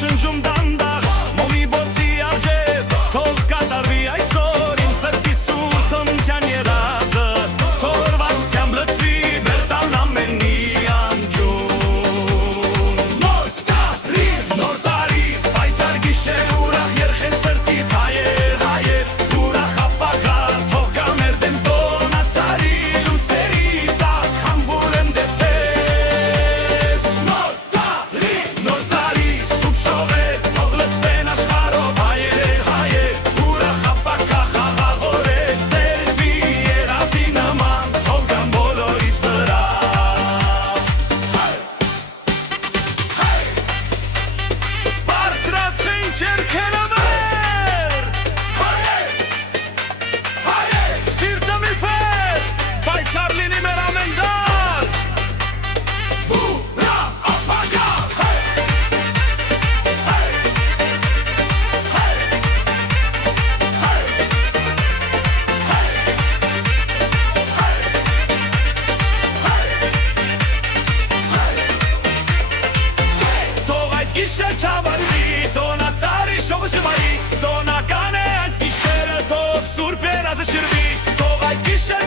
շնջում դանդաղ մոմի բոցի արժև թող կատարվի այսօր իմ սրտի սուրբ թմթյան երազը թող վարությամբ լցվի մեր տան ամեն մի անջում նոր տարի պայծառ գիշեր ուրախ երխեն սրտից հայեր հայեր ուրախ ապագա թող գա մեր դեմ տոնացարի լուսերի տակ համբուրեմ դեպքես նոր տարի սուր շողեր թող լցվեն աշխարհով հայեր հայեր ուրախ ապագա խաղաղ օրեր սերվի երազի նման թող գան բոլորիս վրա բարձրացրին չերքերը մեր սիրտը մի ֆեր պայծառ լինի մեր ամեն դար ուրախ ապագա Թող այս գիշեր չավարտվի տոնացարի շողը չվայի տոնական է այս գիշերը թող սուրբ երազը շրվի թող այս գիշեր